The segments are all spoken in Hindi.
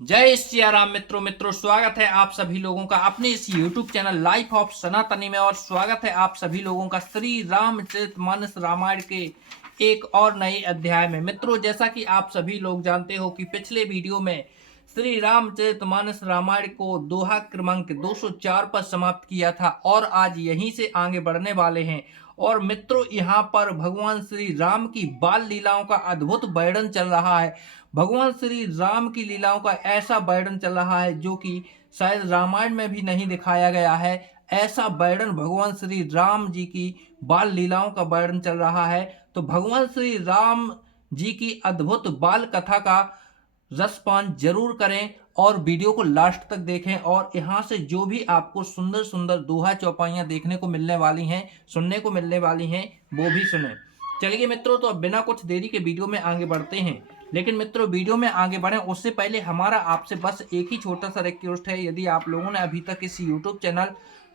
जय सिया राम। मित्रों स्वागत है आप सभी लोगों का अपने इस YouTube चैनल लाइफ ऑफ सनातनी में। और स्वागत है आप सभी लोगों का श्री रामचरितमानस रामायण के एक और नए अध्याय में। मित्रों, जैसा कि आप सभी लोग जानते हो कि पिछले वीडियो में श्री रामचरितमानस रामायण को दोहा क्रमांक 204 पर समाप्त किया था और आज यहीं से आगे बढ़ने वाले हैं। और मित्रों, यहाँ पर भगवान श्री राम की बाल लीलाओं का अद्भुत वर्णन चल रहा है। भगवान श्री राम की लीलाओं का ऐसा वर्णन चल रहा है जो कि शायद रामायण में भी नहीं दिखाया गया है। ऐसा वर्णन भगवान श्री राम जी की बाल लीलाओं का वर्णन चल रहा है। तो भगवान श्री राम जी की अद्भुत बाल कथा का रसपान जरूर करें और वीडियो को लास्ट तक देखें। और यहाँ से जो भी आपको सुंदर सुंदर दोहा चौपाइयाँ देखने को मिलने वाली हैं, सुनने को मिलने वाली हैं, वो भी सुने। चलिए मित्रों, तो अब बिना कुछ देरी के वीडियो में आगे बढ़ते हैं। लेकिन मित्रों, वीडियो में आगे बढ़ें उससे पहले हमारा आपसे बस एक ही छोटा सा रिक्वेस्ट है। यदि आप लोगों ने अभी तक इस यूट्यूब चैनल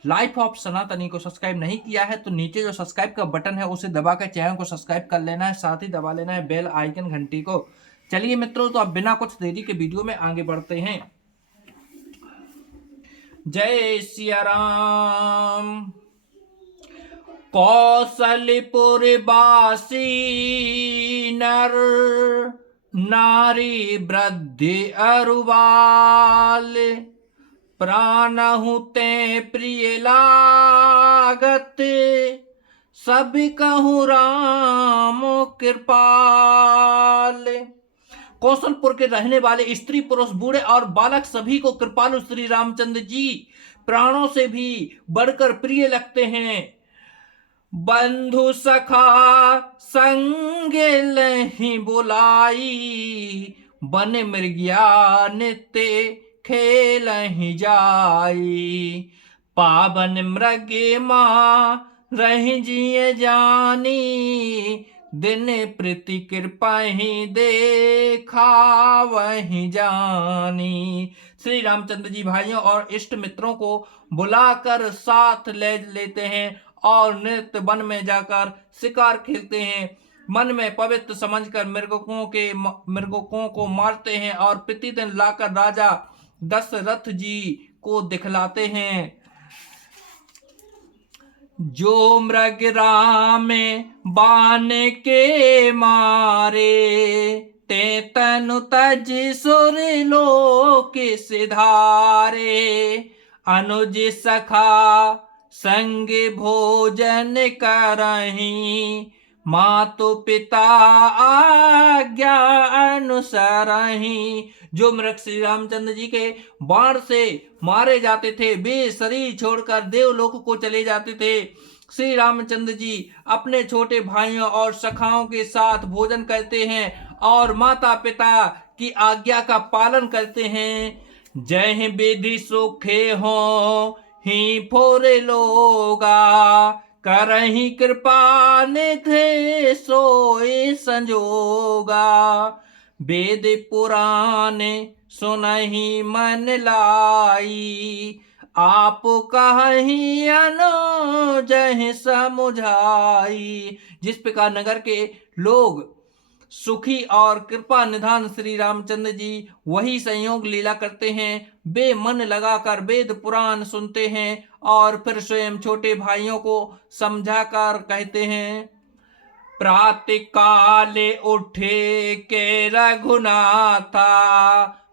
लाइफ ऑफ सनातनी को सब्सक्राइब नहीं किया है तो नीचे जो सब्सक्राइब का बटन है उसे दबाकर चैनल को सब्सक्राइब कर लेना है, साथ ही दबा लेना है बेल आइकन घंटी को। चलिए मित्रों, तो अब बिना कुछ देरी के वीडियो में आगे बढ़ते हैं। जय सिया राम। कौशलपुर बासी नर नारी वृद्धि अरुबाल, प्राणहु ते प्रिय लागत, सब कहूँ राम कृपाल। कौशलपुर के रहने वाले स्त्री पुरुष बूढ़े और बालक सभी को कृपालु श्री रामचंद्र जी प्राणों से भी बढ़कर प्रिय लगते हैं। बंधु सखा संग लहि बुलाई, बन मृगिया नित्य खेलहि जाई, पावन मृग माँ रहि जिय जानी, दिन प्रति कृपा ही देखा वही जानी। श्री रामचंद्र जी भाइयों और इष्ट मित्रों को बुलाकर साथ ले लेते हैं और नृत्य वन में जाकर शिकार खेलते हैं। मन में पवित्र समझकर मृगों को मारते हैं और प्रतिदिन लाकर राजा दशरथ जी को दिखलाते हैं। जो मृग राम बाण के मारे, ते तनु तज सुर लोक सिधारे, अनुज सखा संग भोजन करही, मातु पिता आज्ञा अनुसरही। जो मृग श्री रामचंद्र जी के बाण से मारे जाते थे वे शरीर छोड़कर देवलोक को चले जाते थे। श्री रामचंद्र जी अपने छोटे भाइयों और सखाओं के साथ भोजन करते हैं और माता पिता की आज्ञा का पालन करते हैं। जय विधि सुखे हो ही फोरे लोगा, करही कृपा निधे सोए संजोगा, वेद पुराण सुनहि मन लाई, आप कहीं अनुजहि समुझाई। जिस प्रकार नगर के लोग सुखी और कृपा निधान श्री रामचंद्र जी वही संयोग लीला करते हैं। वे मन लगाकर वेद पुराण सुनते हैं और फिर स्वयं छोटे भाइयों को समझाकर कहते हैं। प्रातः काल उठे के रघुनाथा,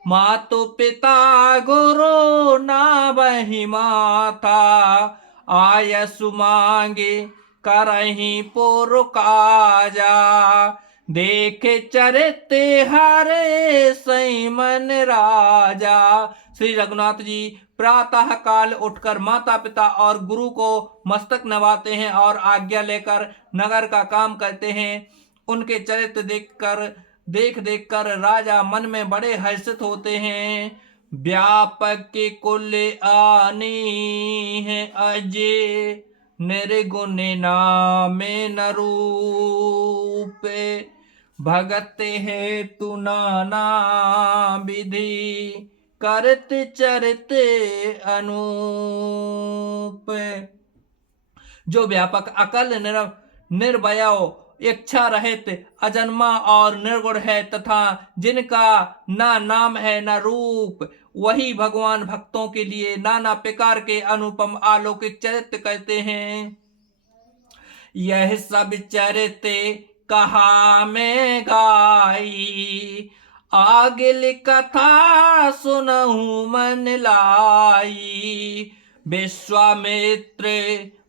मातु पिता गुरु ना बही माथा, आयसु मांगे करही पुर काजा, देखे चरित हरे सई मन राजा। श्री रघुनाथ जी प्रातः काल उठकर माता पिता और गुरु को मस्तक नवाते हैं और आज्ञा लेकर नगर का काम करते हैं। उनके चरित्र देख कर राजा मन में बड़े हर्षित होते हैं। व्यापक के कुल आनी है अजय, निर्गुण नामे न रूप, भगत है तू नाना विधि, करत चरित अनूप। जो व्यापक अकल निर्भय इच्छा रहित अजन्मा और निर्गुण है तथा जिनका ना नाम है ना रूप, वही भगवान भक्तों के लिए नाना प्रकार के अनुपम अलौकिक चरित्र कहते हैं। यह सब चरित्र कहा मैं गाई, आगे कथा सुनहु मन लाई। विश्वामित्र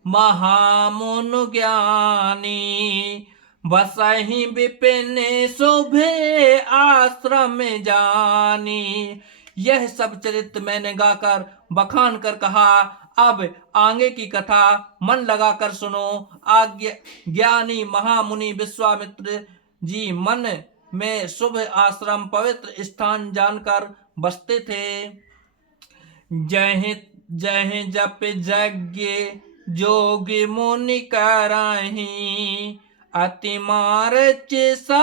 महामुन ज्ञानी, बसहि विपिन शोभे आश्रम जानी। यह सब चरित्र मैंने गाकर बखान कर कहा, अब आगे की कथा मन लगाकर सुनो। आज्ञा ज्ञानी महामुनि विश्वामित्र जी मन में शुभ आश्रम पवित्र स्थान जानकर बसते थे। जय जय जप यज्ञ जोग मुनि करहि, अति मार्च सा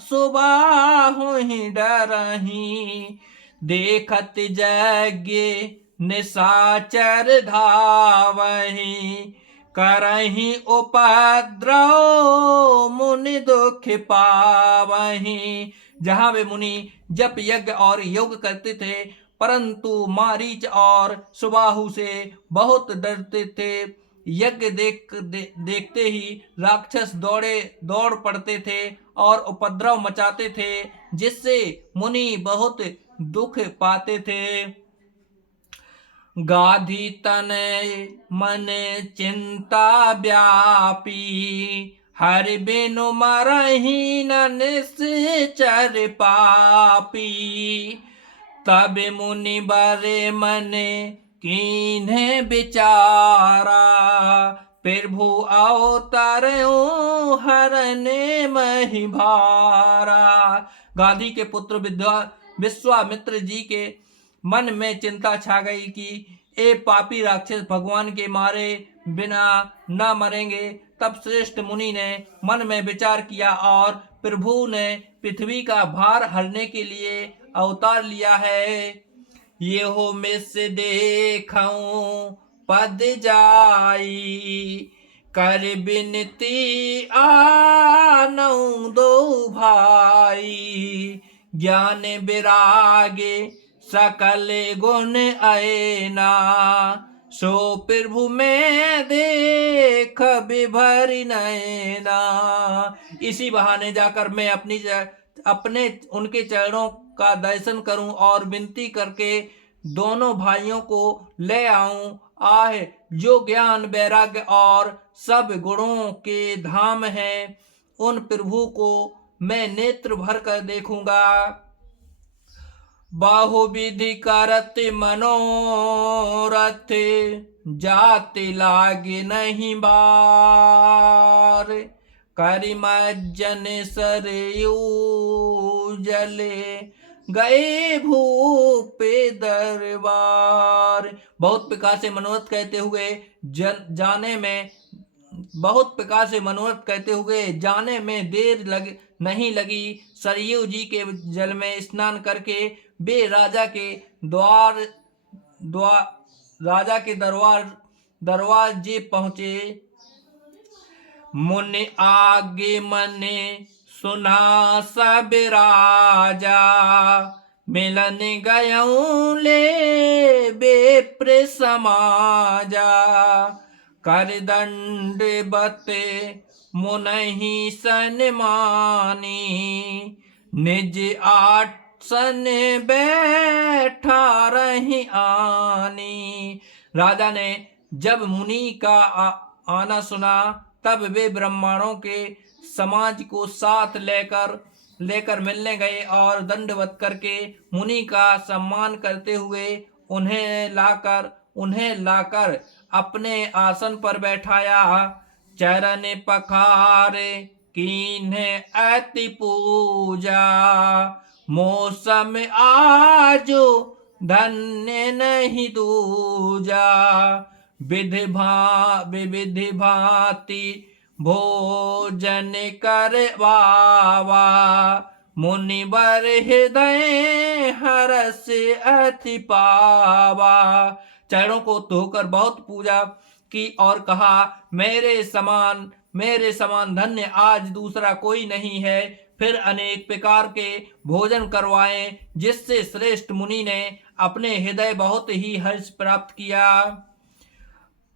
सुबाहुहि डरहि। देखत यज्ञ निशाचर धावहि, करहि उपद्रव मुनि दुख पावहि। जहाँ वे मुनि जप यज्ञ और योग करते थे, परंतु मारीच और सुबाहु से बहुत डरते थे। यज्ञ देखते ही राक्षस दौड़ पड़ते थे और उपद्रव मचाते थे, जिससे मुनि बहुत दुख पाते थे। गाधी तनय मन चिंता व्यापी, हरि बिनु मरहि न निश्चर पापी। तब मुनि बरे मन कीन्हे विचारा, प्रभु अवतरऊ हरने महि भारा। गाधी के पुत्र विश्वामित्र जी के मन में चिंता छा गई कि ए पापी राक्षस भगवान के मारे बिना न मरेंगे। तब श्रेष्ठ मुनि ने मन में विचार किया और प्रभु ने पृथ्वी का भार हरने के लिए अवतार लिया है। ये हो मिस देखऊं पद जाई, कर बिनती आनऊ दो भाई। ज्ञान विरागे सकल गुण अयना, सो प्रभु में देख विभरि नयना। इसी बहाने जाकर मैं अपने उनके चरणों का दर्शन करूं और विनती करके दोनों भाइयों को ले आऊं। आह, जो ज्ञान वैराग्य और सब गुणों के धाम है, उन प्रभु को मैं नेत्र भर कर देखूंगा। बहुविधि करत मनोरथ, जाति लागे नहीं बार। करिमज्जन सरयू जले, गए भूपे दरबार। बहुत प्रकार से मनोरथ कहते हुए जाने में देर नहीं लगी। सरयू जी के जल में स्नान करके वे राजा के दरवाजे पहुंचे। मुनि आगे मने सुना सब राजा, मिलन गयऊं ले बेप्र समाजा। कर दंड बते मुनहि सन्मानी, निज आसन बैठा रही आनी। राजा ने जब मुनि का आना सुना, तब वे ब्राह्मणों के समाज को साथ लेकर मिलने गए और दंडवत करके मुनि का सम्मान करते हुए उन्हें लाकर अपने आसन पर बैठाया। चरण पखारे कीन्हे अति पूजा, मौसम आजो धन्य नहीं दूजा। विधि भांति भोजन करवावा, मुनिवर हृदय हरस अति पावा। चरणों को धोकर बहुत पूजा की और कहा, मेरे समान मेरे समान धन्य आज दूसरा कोई नहीं है। फिर अनेक प्रकार के भोजन करवाए, जिससे श्रेष्ठ मुनि ने अपने हृदय बहुत ही हर्ष प्राप्त किया।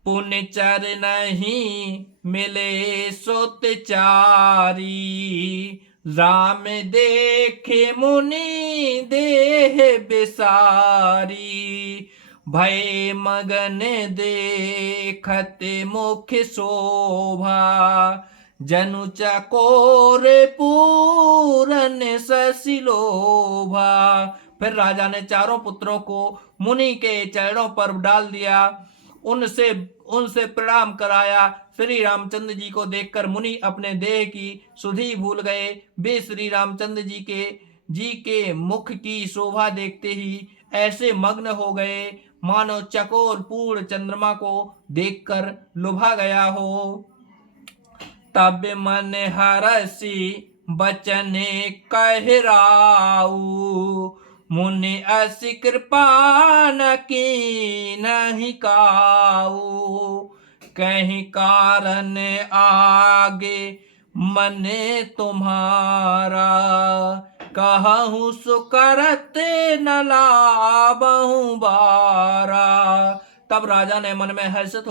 पुण्य चर नहीं मिले सुत चारी, राम देखे मुनि देह बिसारी। भय मगन देखत मुख शोभा, जनु चकोर पूरन ससिलोभा। फिर राजा ने चारों पुत्रों को मुनि के चरणों पर डाल दिया, उनसे उनसे प्रणाम कराया। श्री रामचंद्र जी को देखकर मुनि अपने देह की सुधि भूल गए। वे श्री रामचंद्र जी के मुख की शोभा देखते ही ऐसे मग्न हो गए, मानो चकोर पूर्ण चंद्रमा को देखकर लुभा गया हो। तब मन हरसी बचन कहराऊ, मुनि असी कृपा न की नहीं काऊ। कहीं कारण आगे मन तुम्हारा, कहूँ सुकरत न लाबहु बारा। तब राजा ने मन में हर्षित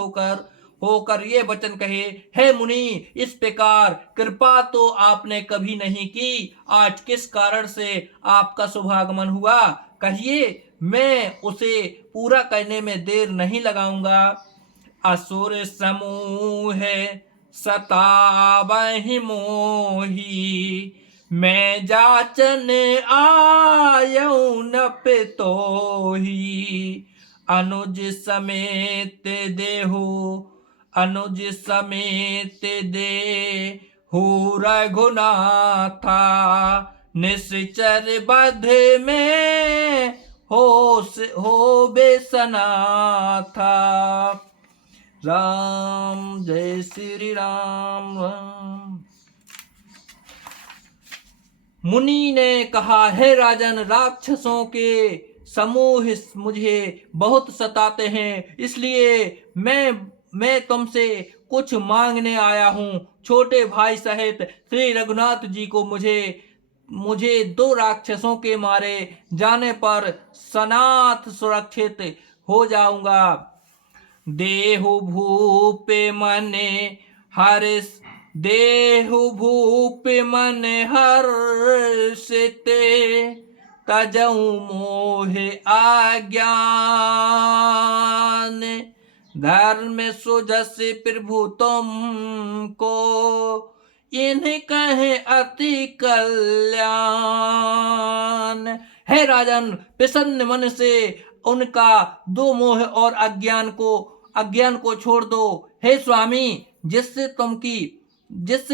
होकर ये वचन कहे, हे मुनि, इस प्रकार कृपा तो आपने कभी नहीं की, आज किस कारण से आपका शुभागमन हुआ, कहिए, मैं उसे पूरा करने में देर नहीं लगाऊंगा। असुर समूह सतावहि मोही, मैं जाचन आयऊ न पितोही। अनुज समेत देहु रघुनाथा, निश्चर बध में हो बेसना था। राम जय श्री राम। मुनि ने कहा, हे राजन, राक्षसों के समूह मुझे बहुत सताते हैं, इसलिए मैं तुमसे कुछ मांगने आया हूँ। छोटे भाई सहित श्री रघुनाथ जी को मुझे 2 राक्षसों के मारे जाने पर सनाथ सुरक्षित हो जाऊंगा। देहु भूप मन हर्षित, तजऊ मोह अज्ञान। धर्म सुजस प्रभु तुमको, इन्हें कहे अति कल्याण। हे राजन, प्रसन्न मन से उनका 2 मोह और अज्ञान को छोड़ दो। हे स्वामी, जिससे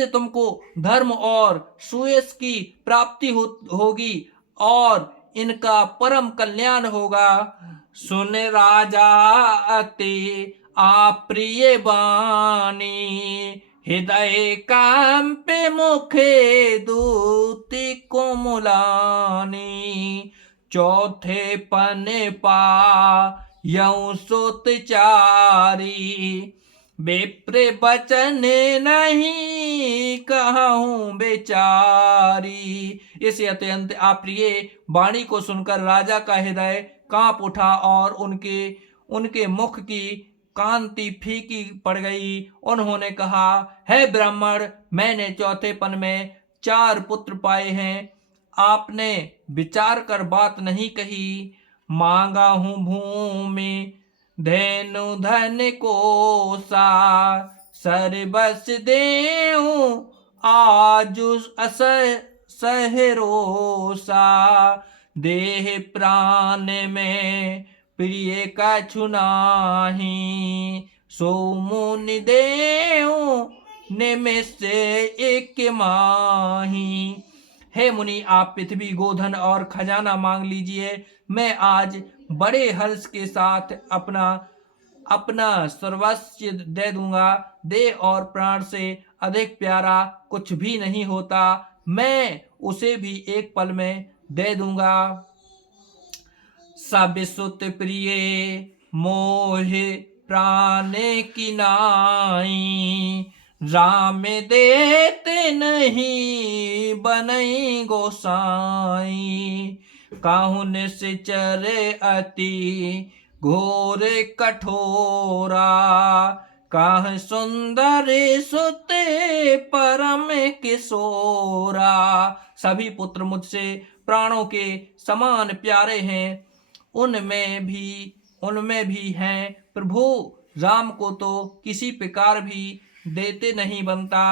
तुमको धर्म और सुयश की प्राप्ति होगी और इनका परम कल्याण होगा। सुन राजा अति अप्रिय वाणी, हृदय कंपे मुखे दूति कोमलानी। चौथे पने पायऊ सुत चारी, विप्र बचन नहीं कहूँ बेचारी। इस अत्यंत अप्रिय वाणी को सुनकर राजा का हृदय कांप उठा और उनके मुख की कांति फीकी पड़ गई। उन्होंने कहा, हे ब्राह्मण, मैंने चौथे पन में 4 पुत्र पाए हैं, आपने विचार कर बात नहीं कही। मांगा हूँ भूमि धेनु धन कोसा, सर्वस देऊं आजु सहरोसा। देह प्राण में प्रिय कछु नाही, सो मुनि देऊं निमिष एक माही। हे मुनि, आप पृथ्वी, गोधन और खजाना मांग लीजिए, मैं आज बड़े हर्ष के साथ अपना सर्वस्व दे दूंगा। देह और प्राण से अधिक प्यारा कुछ भी नहीं होता, मैं उसे भी एक पल में दे दूंगा। सब सुत प्रिय मोह प्राण की नाई, राम देते नहीं बनई गोसाई, काहू निश्चर अति घोर कठोरा, काह सुंदर सुते परम किशोरा। सभी पुत्र मुझसे प्राणों के समान प्यारे हैं, उनमें भी हैं प्रभु। राम को तो किसी प्रकार भी देते नहीं बनता।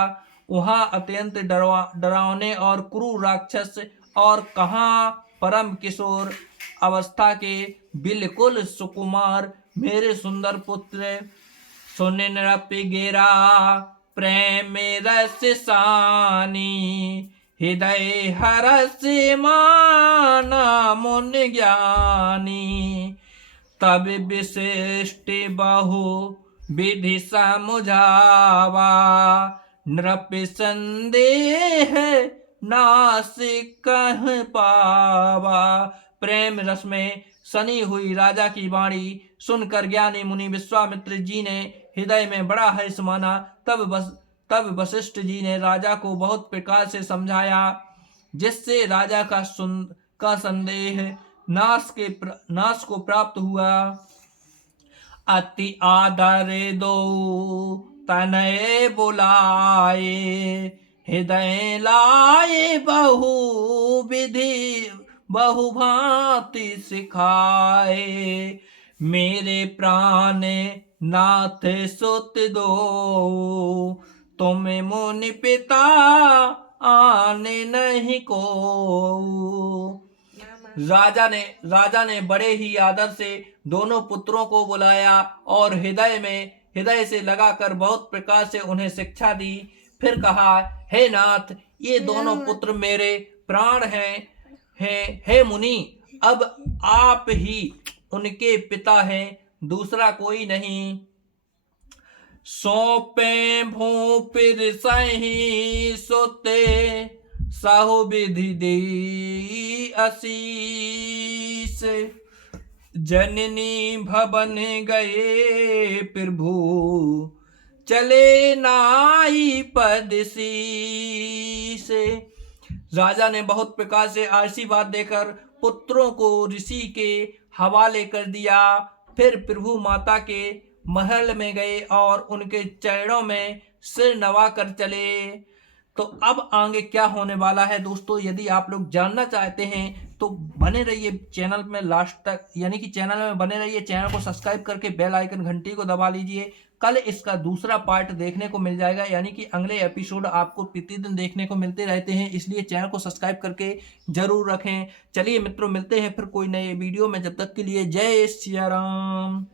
वहाँ अत्यंत डरावने और क्रूर राक्षस, और कहाँ परम किशोर अवस्था के बिल्कुल सुकुमार मेरे सुंदर पुत्र। सुन नृप गिरा प्रेम रस सानी, हृदय हरस माना मुन ज्ञानी। तब विशिष्ट बहु विधि समुझावा, नृप संदेह नास कह पावा। प्रेम रस में सनी हुई राजा की वाणी सुनकर ज्ञानी मुनि विश्वामित्र जी ने हृदय में बड़ा हर्ष माना। तब वशिष्ठ जी ने राजा को बहुत प्रकार से समझाया, जिससे राजा का संदेह नाश को प्राप्त हुआ। अति आदर दो तनय बुलाए, हृदय लाए बहु भांति सिखाए। मेरे प्राण नाथ सुत दो, तुम मुनि पिता आने नहीं को। राजा ने बड़े ही आदर से दोनों पुत्रों को बुलाया और हृदय से लगाकर बहुत प्रकार से उन्हें शिक्षा दी। फिर कहा, हे नाथ, ये दोनों पुत्र मेरे प्राण हैं। हे मुनि, अब आप ही उनके पिता हैं, दूसरा कोई नहीं। सौंपे भूपिर सही सुते, साहु विधि दी आशीष। जननी भवन गए प्रभु, चले नाई पद शीस। राजा ने बहुत प्रकार से आशीर्वाद देकर पुत्रों को ऋषि के हवाले कर दिया। फिर प्रभु माता के महल में गए और उनके चरणों में सिर नवा कर चले। तो अब आगे क्या होने वाला है दोस्तों, यदि आप लोग जानना चाहते हैं तो बने रहिए चैनल में लास्ट तक, यानी कि चैनल में बने रहिए। चैनल को सब्सक्राइब करके बेल आइकन घंटी को दबा लीजिए। कल इसका दूसरा पार्ट देखने को मिल जाएगा, यानी कि अगले एपिसोड आपको प्रतिदिन देखने को मिलते रहते हैं, इसलिए चैनल को सब्सक्राइब करके जरूर रखें। चलिए मित्रों, मिलते हैं फिर कोई नए वीडियो में। जब तक के लिए जय सिया राम।